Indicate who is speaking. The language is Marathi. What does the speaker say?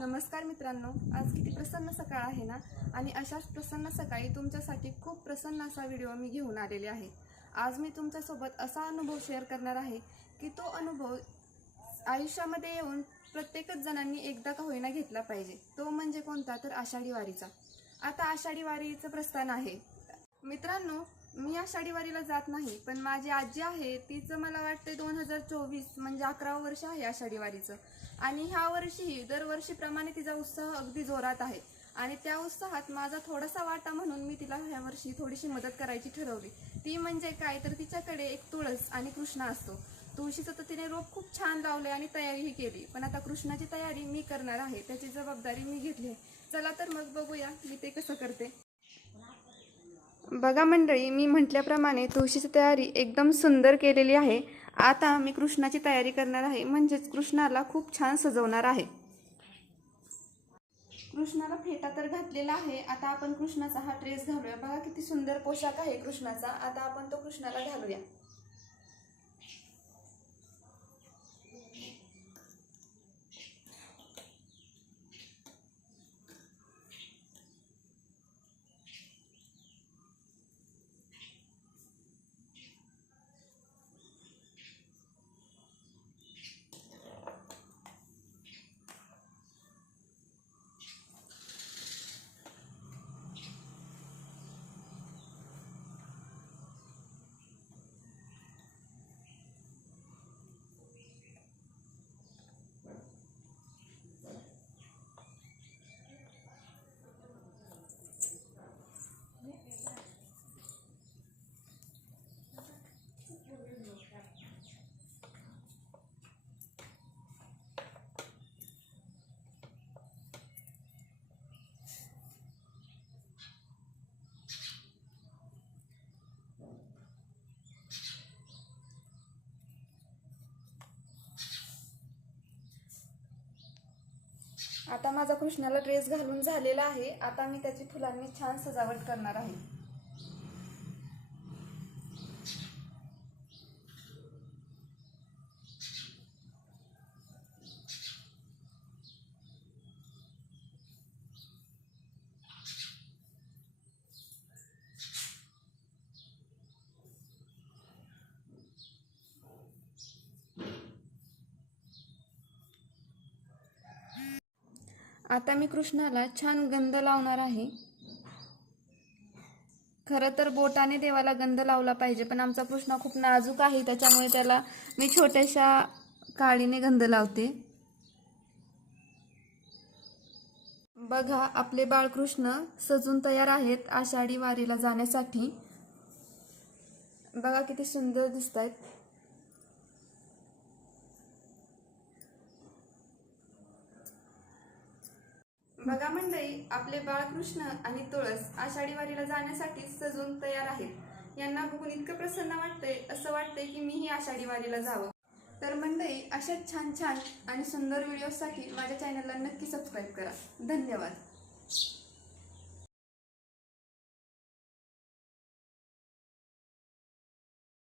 Speaker 1: नमस्कार मित्रांनो आज किती प्रसन्न सकाळ आहे ना? आणि अशाच प्रसन्न सकाळी तुमच्यासाठी खूप प्रसन्न असा व्हिडिओ मी घेऊन आलेले आहे. आज मी तुमच्यासोबत असा अनुभव शेअर करणार आहे की तो अनुभव आयुष्यामध्ये येऊन प्रत्येकच जणांनी एकदा का होईना घेतला पाहिजे. तो म्हणजे कोणता? तर आषाढी वारीचा. आता आषाढी वारीचं प्रस्थान आहे. मित्रांनो मी आषाढी वारीला जात नाही पण माझी आजी आहे तिचं मला वाटतं दोन हजार चोवीस म्हणजे अकरावं वर्ष आहे आषाढी वारीचं आणि ह्या वर्षीही दरवर्षीप्रमाणे तिचा उत्साह अगदी जोरात आहे. आणि त्या उत्साहात माझा थोडासा वाटा म्हणून मी तिला ह्या वर्षी थोडीशी मदत करायची ठरवली. ती म्हणजे काय तर तिच्याकडे एक तुळस आणि कृष्णा असतो. तुळशीचं तर तिने रोप खूप छान लावले आणि तयारीही केली. पण आता कृष्णाची तयारी मी करणार आहे त्याची जबाबदारी मी घेतली आहे. चला तर मग बघूया मी ते कसं करते. बघा मंडळी मी म्हटल्याप्रमाणे तुळशीची तयारी एकदम सुंदर केलेली आहे. आता मी कृष्णाची तयारी करणार आहे. म्हणजेच कृष्णाला खूप छान सजवणार आहे. कृष्णाला फेटा तर घातलेला आहे. आता आपण कृष्णाचा हा ड्रेस घालूया. बघा किती सुंदर पोशाख आहे कृष्णाचा. आता आपण तो कृष्णाला घालूया. आता माझा कृष्णाला ड्रेस घालून झालेला आहे. आता मी त्याची फुलांनी छान सजावट करणार आहे. आता मी कृष्णाला छान गंध लावणार आहे. खरं तर बोटाने देवाला गंध लावला पाहिजे पण आमचा कृष्ण खूप नाजूक आहे त्याच्यामुळे त्याला मी छोट्याशा काळीने गंध लावते. बघा आपले बाळकृष्ण सजून तयार आहेत आषाढी वारीला जाण्यासाठी. बघा किती सुंदर दिसत आहेत बघा मंडळी आपले बाळकृष्ण आणि तुळस आषाढी वारीला जाण्यासाठी सजून तयार आहेत. यांना बघून इतकं प्रसन्न वाटतंय असं वाटतंय की मीही आषाढी वारीला जावं. तर मंडळी अशाच छान छान आणि सुंदर व्हिडिओसाठी माझ्या चॅनलला नक्की सबस्क्राईब करा. धन्यवाद.